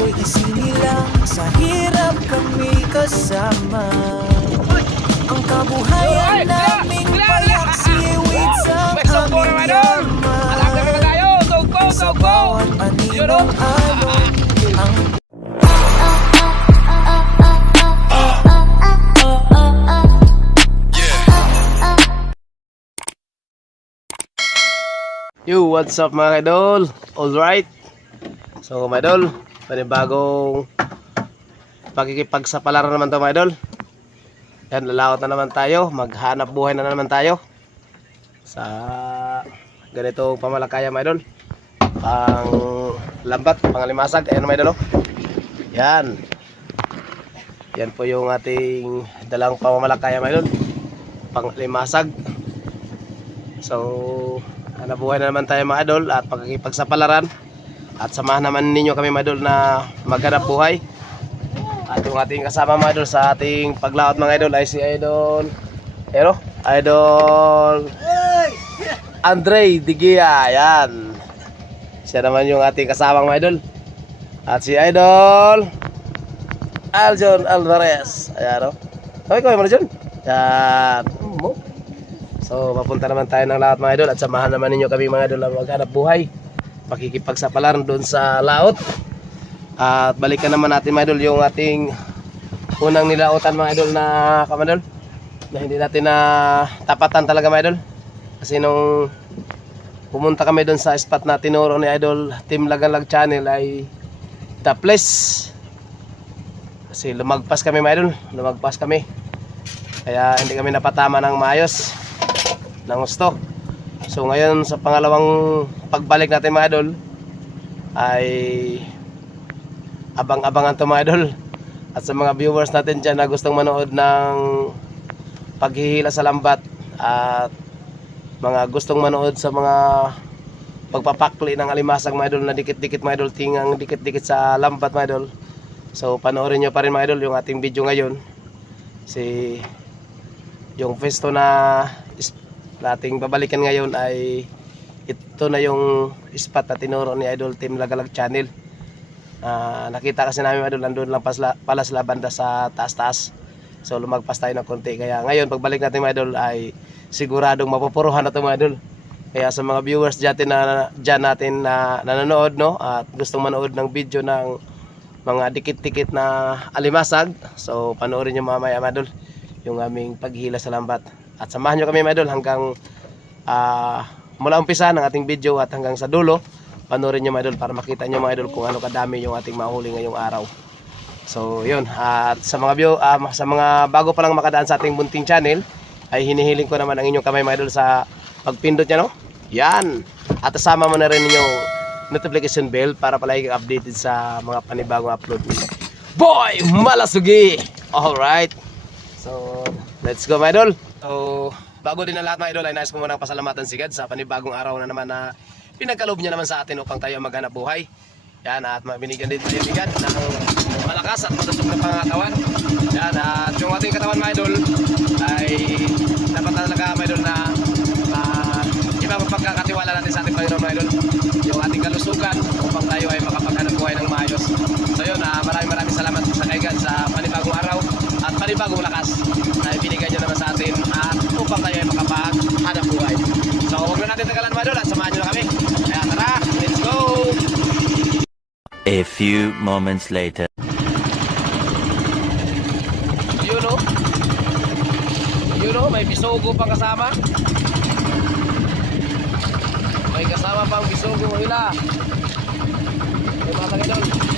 ako'y isinilang Sa hirap kami kasama. Ang kabuhayan naming payak siwit sa May sugpo aming! Alam yaman! Sa bawat aninong alon Ang Yo, what's up mga idol? Alright. So mga idol, panibagong pakikipagsapalaran naman to mga idol. Yan, lalaot na naman tayo. Maghanap buhay na naman tayo. Sa ganitong pamalakaya mga idol. Pang lambat, pangalimasag. Ayan mga idol. oh. Yan. Yan po yung ating dalang pamamalakaya mga idol. Panglimasag. So, hanap buhay na naman tayo mga idol at pagkikipagsapalaran at samahan naman ninyo kami mga idol na maghanap buhay. At yung ating kasama mga idol sa ating paglaot mga idol ay si idol Ero, idol Andre Digia yan siya naman yung ating kasama mga idol. At si idol Aljon Alvarez. Ayan o okay ko mo na dyan yan So, papunta naman tayo ng lahat mga idol. At samahan naman ninyo kami mga idol na maghanap buhay. Pakikipagsapalaran doon sa laot. At balikan naman natin mga idol yung ating unang nilautan mga idol na kamadol. Na hindi natin na tapatan talaga mga idol. Kasi nung pumunta kami doon sa spot na tinuro ni idol Team Lagalag Channel ay the place. Kasi lumagpas kami mga idol. Lumagpas kami. Kaya hindi kami napatama ng maayos ng gusto. So ngayon sa pangalawang pagbalik natin mga idol ay abang-abangan to mga idol. At sa mga viewers natin dyan na gustong manood ng paghihila sa lambat at mga gustong manood sa mga pagpapakli ng alimasag mga idol na dikit-dikit mga idol tingang dikit-dikit sa lambat mga idol. So panoorin nyo pa rin mga idol yung ating video ngayon. Si yung festo na nating babalikan ngayon ay ito na yung spot na tinuro ni Idol Team Lagalag Channel. Ah, nakita kasi namin Idol nandun lang pasla, pala sila banda sa taas-taas. So lumagpas tayo ng konti. Kaya ngayon pagbalik natin mga Idol ay siguradong mapupuruhan na ito Idol. Kaya sa mga viewers dyan, na, dyan natin na nanonood no at gustong manood ng video ng mga dikit-dikit na alimasag. So panoorin nyo mamaya mga Idol yung aming paghila sa lambat. At samahan nyo kami mga idol hanggang ah, mula umpisa ng ating video at hanggang sa dulo. Panoorin nyo mga idol para makita nyo mga idol kung ano kadami yung ating mahuli ngayong araw. So yun, at sa mga view, ah, sa mga bago pa lang makadaan sa ating bunting channel, ay hinihiling ko naman ang inyong kamay mga idol sa pagpindot niya no. Yan. At kasama mo na rin yung notification bell para palagi kang updated sa mga panibagong upload nila. Boy! Malasugi! Alright. So, let's go mga idol. So, bago din ang lahat mga idol ay nais ko munang pasalamatan si God sa panibagong araw na naman na pinagkaloob niya naman sa atin upang tayo maghanap buhay. Yan at binigyan din tayo ni God ng malakas at matusok na pangatawan. Yan at yung ating katawan mga idol ay dapat talaga mga idol na uh, iba ang pagkakatiwala natin sa ating Panginoon mga idol. Yung ating kalusugan upang tayo ay makapaghanap buhay ng maayos. So yun, ah, maraming maraming salamat sa kay God sa panibagong lakas na ibinigay niyo naman sa atin at upang tayo ay makapaghanap buhay. So huwag na natin tagalan mga idol at samahan niyo na kami. Kaya tara, let's go! A few moments later. Yun o. Yun o, may bisogo pang kasama. May kasama pang bisogo hila. May mga tagay doon.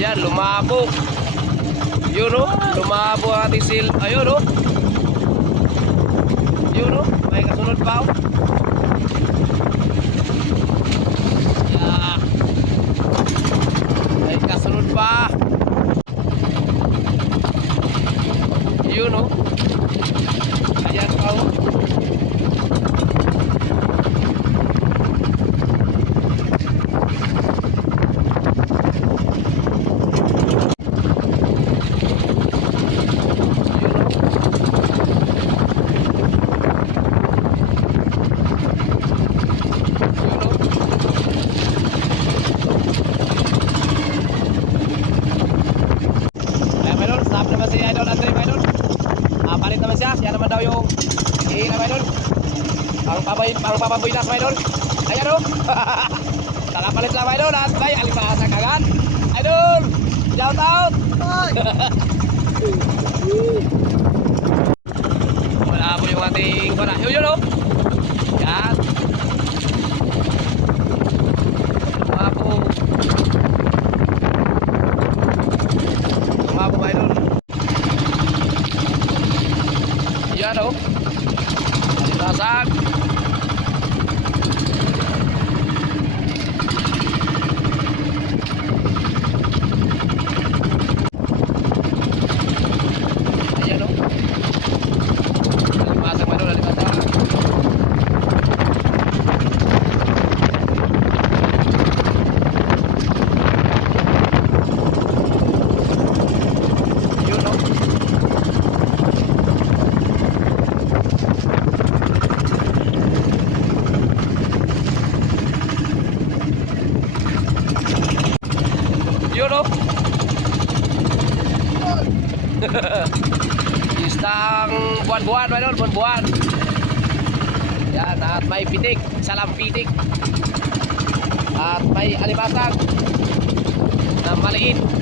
Ayan, lumabo. Yun o, lumabo ang ating sil. Ayun o. Yun o, may kasunod pa o. Yeah. May kasunod pa. Yun o. Ayan pa o. Yun o. siya. Siya naman daw yung hihila mga idol. Ang paboy, ang papaboy na sa idol. Ayan o. Kakapalit lang mga idol at may alimasa kagan. Idol! Shout out! Wala po yung ating wala. Yun yun o. Yan. Mga po. Mga po mga idol. Yan o. Alimasag. Ayan o. Alimasag mga idol, alimasag. Yun o. Yun o. Istang buwan-buwan, mga idol, buwan-buwan. Yan, at may pitik, salam pitik. At may alimasag na maliit.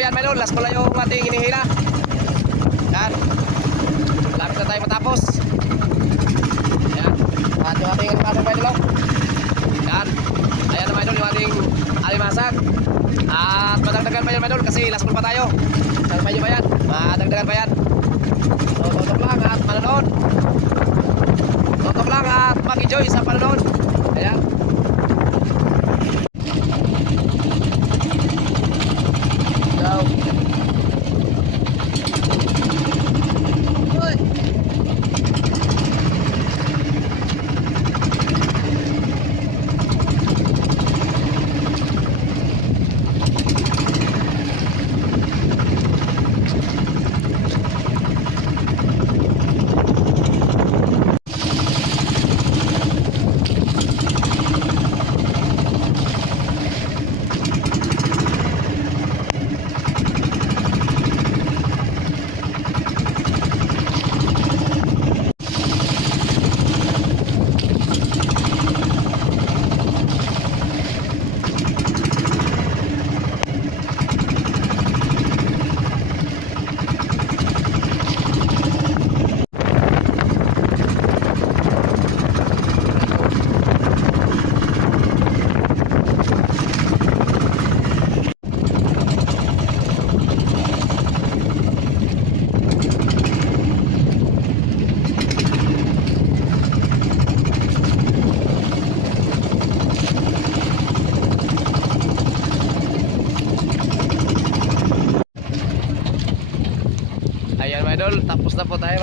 Yan mga idol, last pula yung ating inihila. Yan. Lapit na tayo matapos. Ayan. At yung ating animasag mga idol. oh. Yan. Ayan na mga idol yung ating alimasag. At madagdagan pa yan mga idol kasi last pula pa tayo. Saan pa yun ba yan? Madagdagan pa yan. So tutok lang at manonood. Tutok lang at mag-enjoy sa panonood.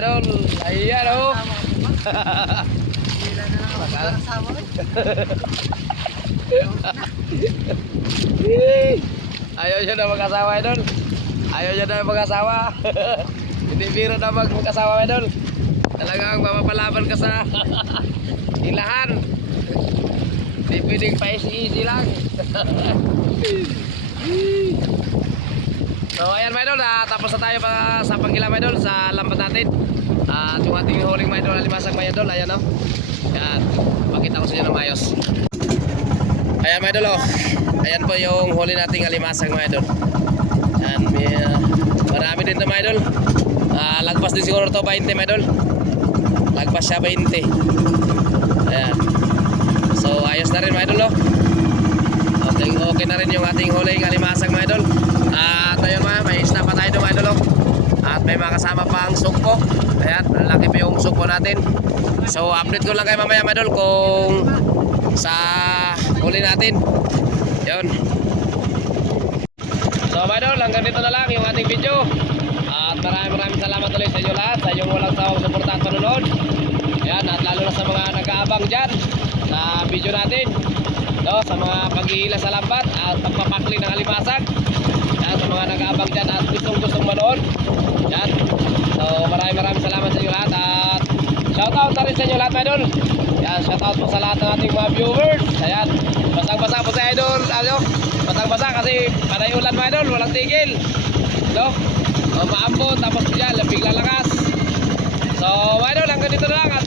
Idol. Ayan oh. Ayaw siya na mag-asawa idol. Ayaw siya na mag-asawa. Hindi biro na mag- mag-asawa idol. Talagang mapapalaban ka sa ilahan. Hindi pwedeng pa-easy lang. so ayan mga idol, tapos na tayo pa sa pagkila mga idol sa lambat natin. At yung ating huling mga idol, alimasag mga idol, ayan o. Yan, pakita ko sa inyo ng mayos. Ayan mga idol oh. Ayan po yung huli nating alimasag mga idol. Yan, may, ah, marami din to mga idol. Ah, lagpas din siguro to 20 mga idol. Lagpas siya 20. Ayan. So ayos na rin mga idol oh. Okay, okay na rin yung ating huling alimasag mga idol. At ayun mga, may isda pa tayo doon mga idol oh. At may mga kasama pang sukpo. Ayan, malaki sukpo natin. So update ko lang kayo mamaya mga idol kung sa huli natin. Yun. So mga idol, hanggang dito na lang yung ating video. At maraming maraming salamat ulit sa inyo lahat sa inyong walang sawang suporta at panonood. Ayan, at lalo na sa mga nag-aabang dyan sa video natin. No, sa mga paghihila sa lambat at pagpapakli ng alimasag. Yan, sa mga nag-aabang dyan at gustong gustong manood. Yan. So maraming maraming salamat sa inyo lahat at Shout out na rin sa inyo lahat mga idol. Yan, shout out po sa lahat ng ating mga viewers. Ayan, basang-basa po sa idol. Ano? Basang-basa kasi panay ulan mga idol, walang tigil. No? So, maambo, tapos yan, bigla lakas. So, mga idol, hanggang dito na lang.